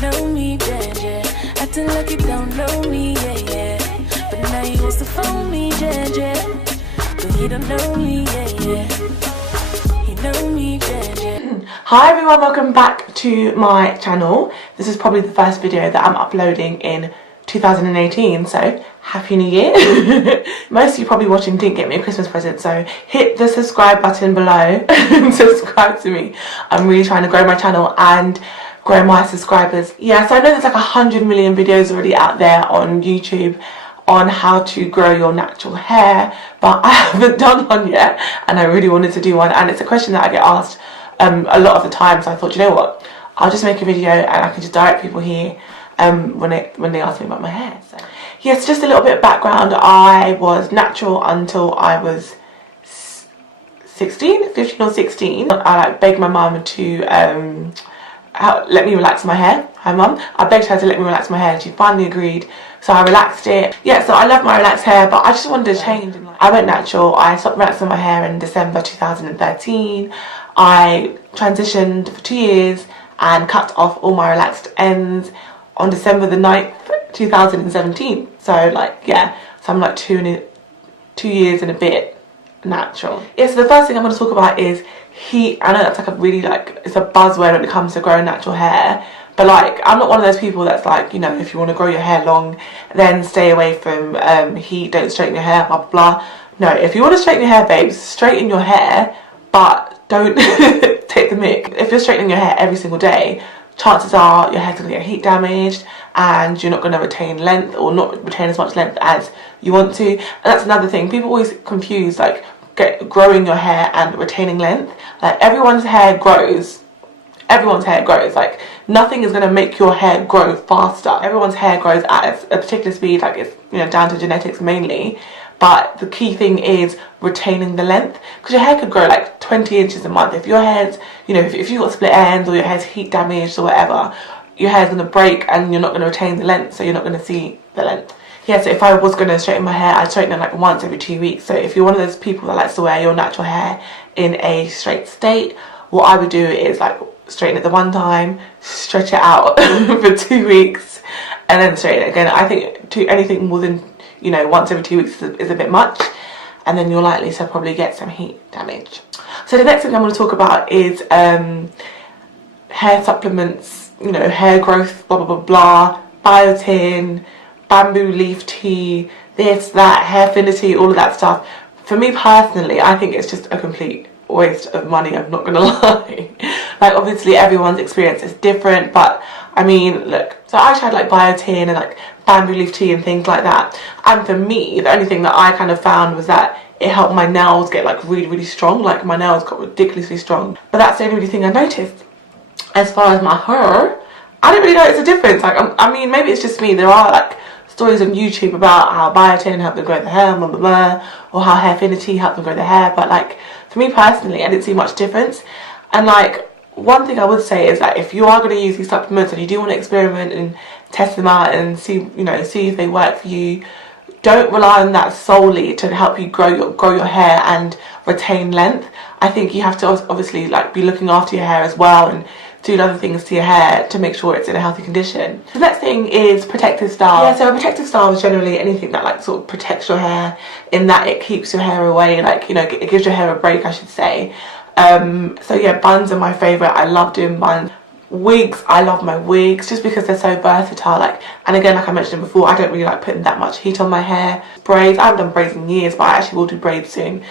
know me, yeah, yeah. Acting like you don't know me, yeah, yeah. But now you wants to phone me, yeah, yeah. But he don't know me, yeah, yeah. He know me, yeah, yeah. Hi everyone, welcome back to my channel. This is probably the first video that I'm uploading in 2018, so Happy New Year. Most of you probably watching didn't get me a Christmas present, so hit the subscribe button below and subscribe to me. I'm really trying to grow my channel and grow my subscribers. Yeah, so I know there's like 100 million videos already out there on YouTube on how to grow your natural hair, but I haven't done one yet and I really wanted to do one, and it's a question that I get asked a lot of the time, so I thought, you know what, I'll just make a video and I can just direct people here when they ask me about my hair. So yes, just a little bit of background. I was natural until I was 15 or 16. I like begged my mum to let me relax my hair. Hi mum. I begged her to let me relax my hair and she finally agreed, so I relaxed it. Yeah, so I love my relaxed hair, but I just wanted to change. I went natural. I stopped relaxing my hair in December 2013. I transitioned for 2 years and cut off all my relaxed ends on December the 9th 2017. So like, yeah, so I'm like 2 years and a bit natural. Yeah, so the first thing I'm going to talk about is heat. I know that's like a really like, it's a buzzword when it comes to growing natural hair, but like I'm not one of those people that's like, you know, if you want to grow your hair long then stay away from heat, don't straighten your hair, blah blah blah. No, if you want to straighten your hair, babes, straighten your hair, but don't take the mick. If you're straightening your hair every single day, chances are your hair's going to get heat damaged and you're not going to retain length, or not retain as much length as you want to. And that's another thing, people always confuse like growing your hair and retaining length. Like everyone's hair grows, like nothing is going to make your hair grow faster. Everyone's hair grows at a particular speed, like it's, you know, down to genetics mainly. But the key thing is retaining the length, because your hair could grow like 20 inches a month. If your hair's, you know, if you've got split ends or your hair's heat damaged or whatever, your hair's going to break and you're not going to retain the length, so you're not going to see the length. Yeah, so if I was going to straighten my hair, I'd straighten it like once every 2 weeks. So if you're one of those people that likes to wear your natural hair in a straight state, what I would do is like straighten it the one time, stretch it out for 2 weeks, and then straighten it again. I think anything more than, you know, once every 2 weeks is a bit much, and then you're likely to probably get some heat damage. So the next thing I'm going to talk about is hair supplements, you know, hair growth, blah blah blah blah, biotin, bamboo leaf tea, this, that, hairfinity, all of that stuff. For me personally, I think it's just a complete waste of money, I'm not gonna lie. Like obviously everyone's experience is different, but I mean, look, so I tried like biotin and like bamboo leaf tea and things like that, and for me the only thing that I kind of found was that it helped my nails get like really strong. Like my nails got ridiculously strong, but that's the only thing I noticed. As far as my hair, I don't really notice a difference. Like I mean, maybe it's just me. There are like stories on YouTube about how biotin helped them grow the hair, blah blah blah, or how hairfinity helped them grow the hair, but like for me personally, I didn't see much difference. And like one thing I would say is that if you are going to use these supplements and you do want to experiment and test them out and see, you know, see if they work for you, don't rely on that solely to help you grow your hair and retain length. I think you have to obviously like be looking after your hair as well and do other things to your hair to make sure it's in a healthy condition. The next thing is protective style. Yeah, so a protective style is generally anything that like sort of protects your hair, in that it keeps your hair away, like, you know, it gives your hair a break, I should say. So yeah, buns are my favourite. I love doing buns. Wigs, I love my wigs just because they're so versatile. Like, and again, like I mentioned before, I don't really like putting that much heat on my hair. Braids, I haven't done braids in years, but I actually will do braids soon.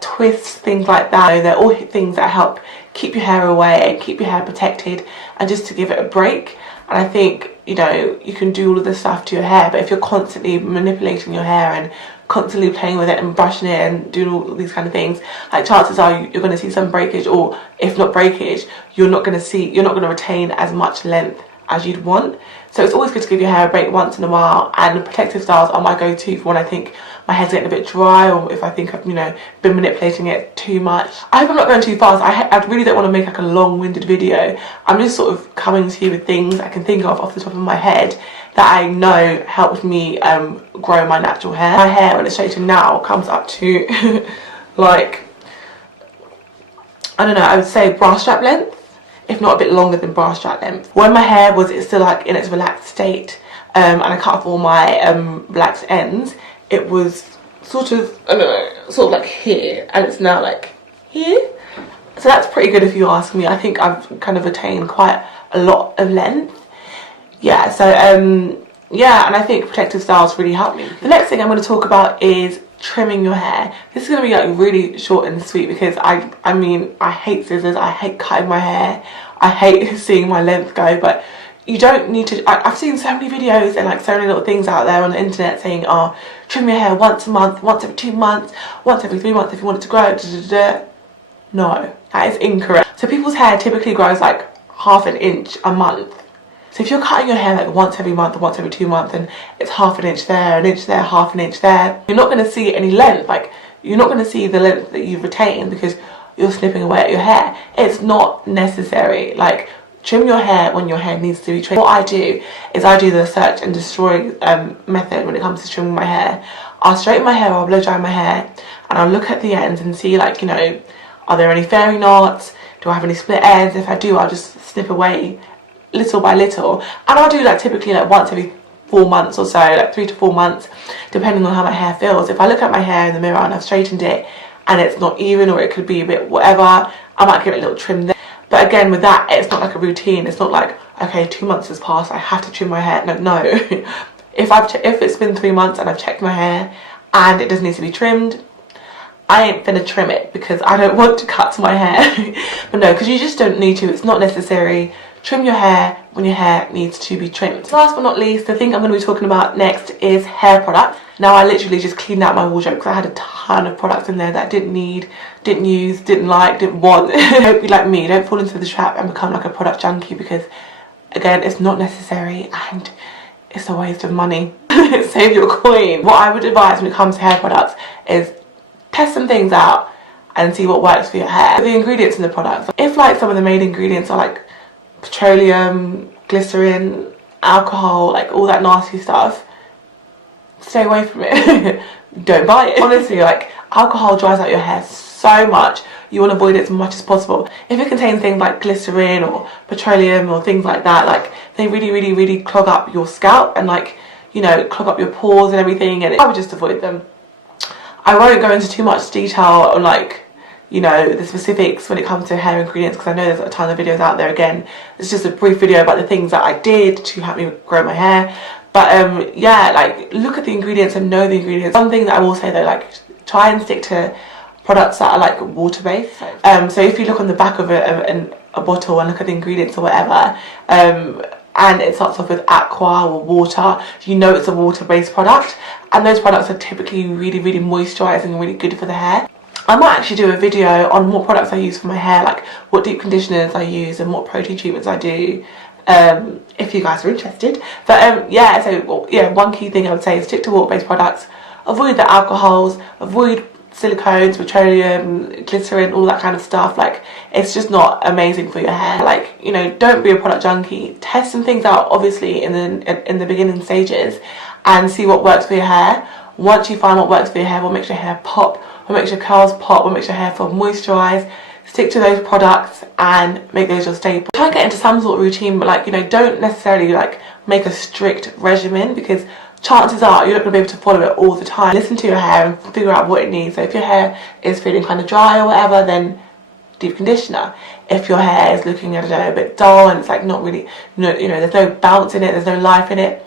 Twists, things like that. They're all things that help keep your hair away, keep your hair protected, and just to give it a break. And I think, you know, you can do all of this stuff to your hair, but if you're constantly manipulating your hair and constantly playing with it and brushing it and doing all these kind of things, like chances are you're going to see some breakage, or if not breakage, you're not going to retain as much length as you'd want. So it's always good to give your hair a break once in a while, and protective styles are my go-to for when I think my hair's getting a bit dry, or if I think I've, you know, been manipulating it too much. I hope I'm not going too fast. I really don't want to make like a long-winded video. I'm just sort of coming to you with things I can think of off the top of my head that I know helped me grow my natural hair. My hair, when it's straightened now, comes up to like, I don't know, I would say bra strap length. if not a bit longer than bra strap length. When my hair was still like in its relaxed state, and I cut off all my relaxed ends, it was sort of, I don't know, sort of like here, and it's now like here. So that's pretty good if you ask me. I think I've kind of attained quite a lot of length. Yeah, so yeah, and I think protective styles really help me. The next thing I'm going to talk about is trimming your hair. This is going to be like really short and sweet because I mean, I hate scissors, I hate cutting my hair, I hate seeing my length go, but you don't need to. I've seen so many videos and like so many little things out there on the internet saying, oh, trim your hair once a month, once every 2 months, once every 3 months if you want it to grow. No, that is incorrect. So people's hair typically grows like ½ an inch a month. So if you're cutting your hair like once every month or once every 2 months and it's ½ an inch there, an inch there, ½ an inch there, you're not going to see any length. Like, you're not going to see the length that you've retained because you're snipping away at your hair. It's not necessary. Like, trim your hair when your hair needs to be trimmed. What I do is I do the search and destroy method when it comes to trimming my hair. I'll straighten my hair or I'll blow dry my hair and I'll look at the ends and see, like, you know, are there any fairy knots? Do I have any split ends? If I do, I'll just snip away little by little, and I'll do like typically like once every 4 months or so, like 3 to 4 months, depending on how my hair feels. If I look at my hair in the mirror and I've straightened it and it's not even, or it could be a bit whatever, I might give it a little trim there. But again, with that, it's not like a routine. It's not like, okay, 2 months has passed, I have to trim my hair. No. If it's been 3 months and I've checked my hair and it does need to be trimmed, I ain't finna trim it because I don't want to cut my hair. But no, because you just don't need to. It's not necessary. Trim your hair when your hair needs to be trimmed. Last but not least, the thing I'm going to be talking about next is hair products. Now, I literally just cleaned out my wardrobe because I had a ton of products in there that I didn't need, didn't use, didn't like, didn't want. Don't be like me. Don't fall into the trap and become like a product junkie because, again, it's not necessary and it's a waste of money. Save your coin. What I would advise when it comes to hair products is test some things out and see what works for your hair. The ingredients in the products. If like some of the main ingredients are like petroleum, glycerin, alcohol, like all that nasty stuff, stay away from it. Don't buy it. Honestly, like, alcohol dries out your hair so much, you want to avoid it as much as possible. If it contains things like glycerin or petroleum or things like that, like, they really clog up your scalp and, like, you know, clog up your pores and everything, and I would just avoid them. I won't go into too much detail on, like, you know, the specifics when it comes to hair ingredients because I know there's a ton of videos out there. Again, it's just a brief video about the things that I did to help me grow my hair. But yeah, like, look at the ingredients and know the ingredients. One thing that I will say though, like, try and stick to products that are like water based. So if you look on the back of a bottle and look at the ingredients or whatever, and it starts off with aqua or water, you know it's a water based product, and those products are typically really moisturizing and really good for the hair. I might actually do a video on what products I use for my hair, like what deep conditioners I use and what protein treatments I do, if you guys are interested. But yeah, so well, yeah, one key thing I would say is stick to water-based products, avoid the alcohols, avoid silicones, petroleum, glycerin, all that kind of stuff. Like, it's just not amazing for your hair. Like, you know, don't be a product junkie. Test some things out, obviously, in the beginning stages, and see what works for your hair. Once you find what works for your hair, what makes your hair pop, what makes your curls pop, what makes your hair feel moisturized, stick to those products and make those your staple. Try and get into some sort of routine, but, like, you know, don't necessarily like make a strict regimen because chances are you're not going to be able to follow it all the time. Listen to your hair and figure out what it needs. So if your hair is feeling kind of dry or whatever, then deep conditioner. If your hair is looking, I don't know, a bit dull and it's like not really, you know, there's no bounce in it, there's no life in it,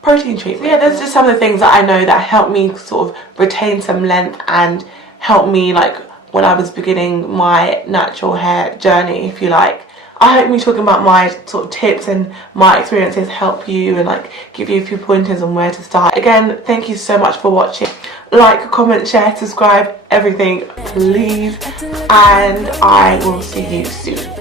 protein treatment. Yeah, there's just some of the things that I know that help me sort of retain some length and help me, like, when I was beginning my natural hair journey, if you like. I hope me talking about my sort of tips and my experiences help you and, like, give you a few pointers on where to start. Again, thank you so much for watching. Like, comment, share, subscribe, everything, please, and I will see you soon.